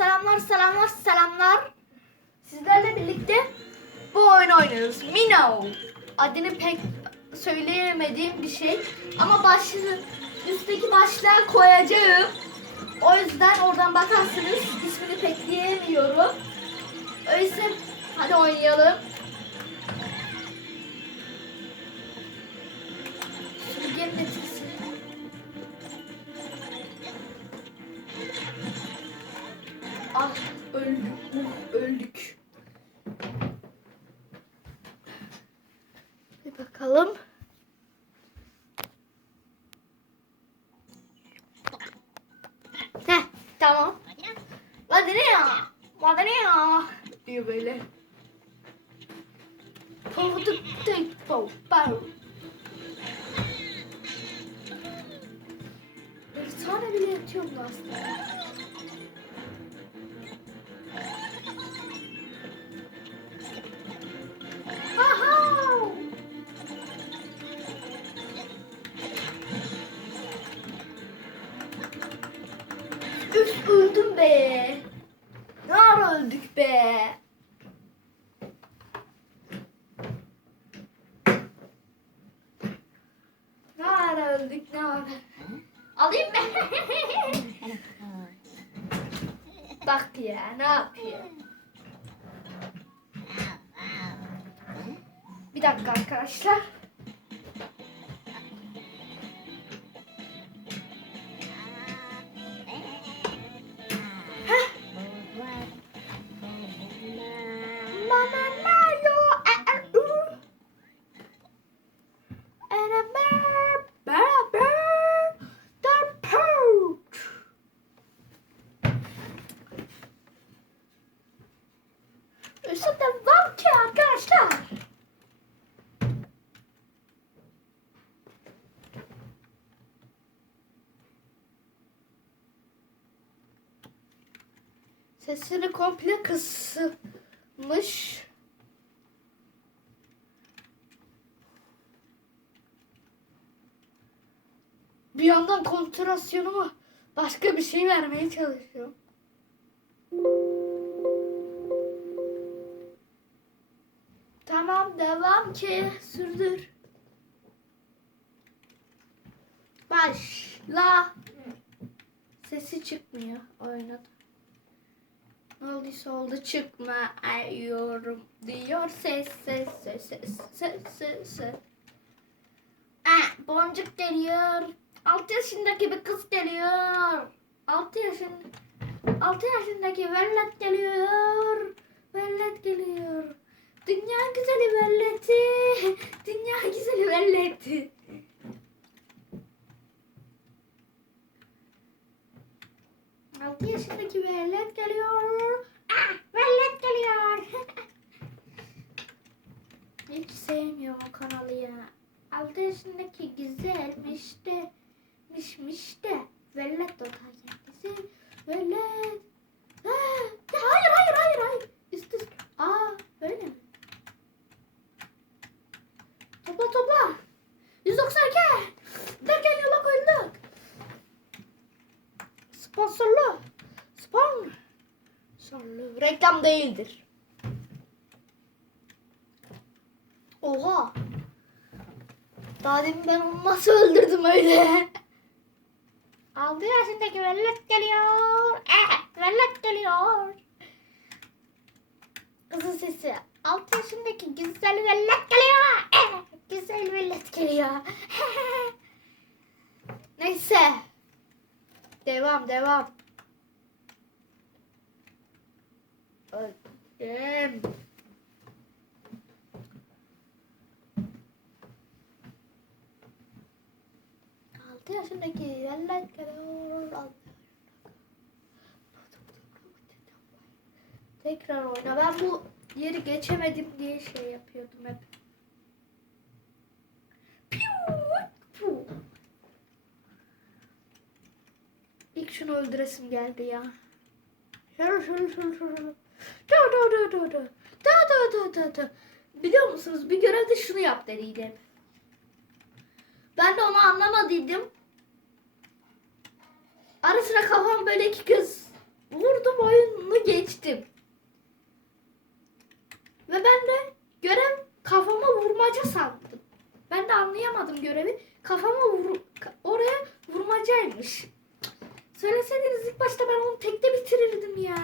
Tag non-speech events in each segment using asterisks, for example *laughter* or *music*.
selamlar, selamlar, selamlar. Sizlerle birlikte bu oyunu oynuyoruz. Mino. Adını pek söyleyemediğim bir şey. Ama başlığı, üstteki başlığa koyacağım. O yüzden oradan bakarsınız. İsmini pek diyemiyorum. Öyleyse hadi oynayalım. Ah öldük. Uh, öldük. Bir bakalım. Heh tamam. Hadi ne ya? Hadi ne ya? Diyor böyle. Pavuduk tek pav pav. Bir tane bile yatıyorum da aslında. Bak ne yapıyor. Bir dakika arkadaşlar. Sesini komple kısmış. Bir yandan konsantrasyonuma başka bir şey vermeye çalışıyorum. Tamam devam ki sürdür. Başla. Sesi çıkmıyor oynadı. Ne olduysa oldu çıkma ayıyorum diyor ses ses ses ses ses ses ses. Aa, boncuk geliyor. 6 yaşındaki bir kız geliyor. 6 yaşın 6 yaşındaki velet geliyor. Velet geliyor. Dünya güzeli velleti. *laughs* Dünya güzeli velleti. Altı yaşındaki velet geliyor. Ah, velet geliyor. *laughs* Hiç sevmiyorum o kanalı ya. 6 yaşındaki güzelmiş de mişmiş de velet o reklam değildir oha daha demin ben onu nasıl öldürdüm öyle? 6 yaşındaki velet geliyor. Eh, velet geliyor. Kızın sesi. 6 yaşındaki güzel velet geliyor. Eh, güzel velet geliyor. *laughs* Neyse. Devam devam. Öldüm. 6 yaşındaki velet geliyor. Tekrar oyna. Ben bu yeri geçemedim diye şey yapıyordum hep. İlk şunu öldüresim geldi ya. Şöyle şöyle şöyle şöyle. Da da da da da. Da da da da da. Biliyor musunuz bir görevde şunu yap dediydi. Ben de onu anlamadıydım. Ara sıra kafam böyle iki göz vurdum oyununu geçtim. Ve ben de görev kafama vurmaca sandım. Ben de anlayamadım görevi. Kafama vur oraya vurmacaymış. Söyleseydiniz ilk başta ben onu tekte bitirirdim ya.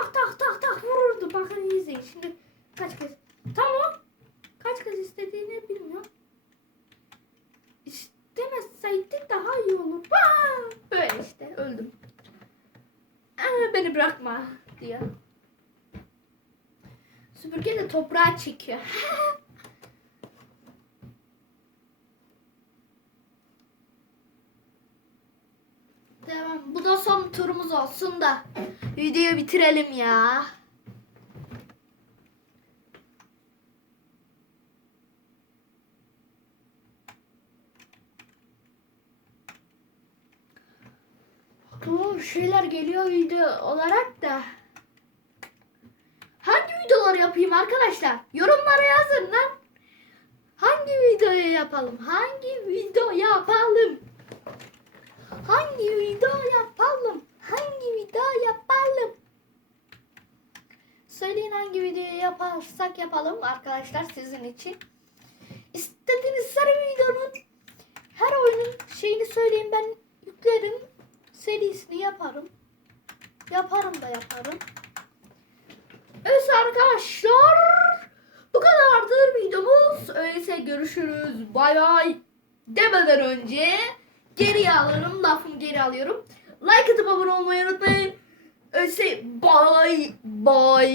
Tak tak tak tak vururdu. Bakın izleyin. Şimdi kaç kez? Tamam. Kaç kez istediğini bilmiyorum. İstemeseydi daha iyi olur. Böyle işte öldüm. Aa, beni bırakma diyor. Süpürge de toprağa çekiyor. *laughs* Devam. Bu da son turumuz olsun da videoyu bitirelim ya. Aklıma şeyler geliyor video olarak da. Hangi videoları yapayım arkadaşlar? Yorumlara yazın lan. Hangi videoyu yapalım? Hangi video yapalım? Hangi video yapalım? Hangi video yapalım? Söyleyin hangi videoyu yaparsak yapalım arkadaşlar sizin için. İstediğiniz her videonun her oyunun şeyini söyleyin ben yüklerim. Serisini yaparım. Yaparım da yaparım. Evet arkadaşlar. Bu kadardır videomuz. Öyleyse görüşürüz. Bay bay. Demeden önce geri alırım. Lafımı geri alıyorum. Like atıp abone olmayı unutmayın. Öyleyse bay bay.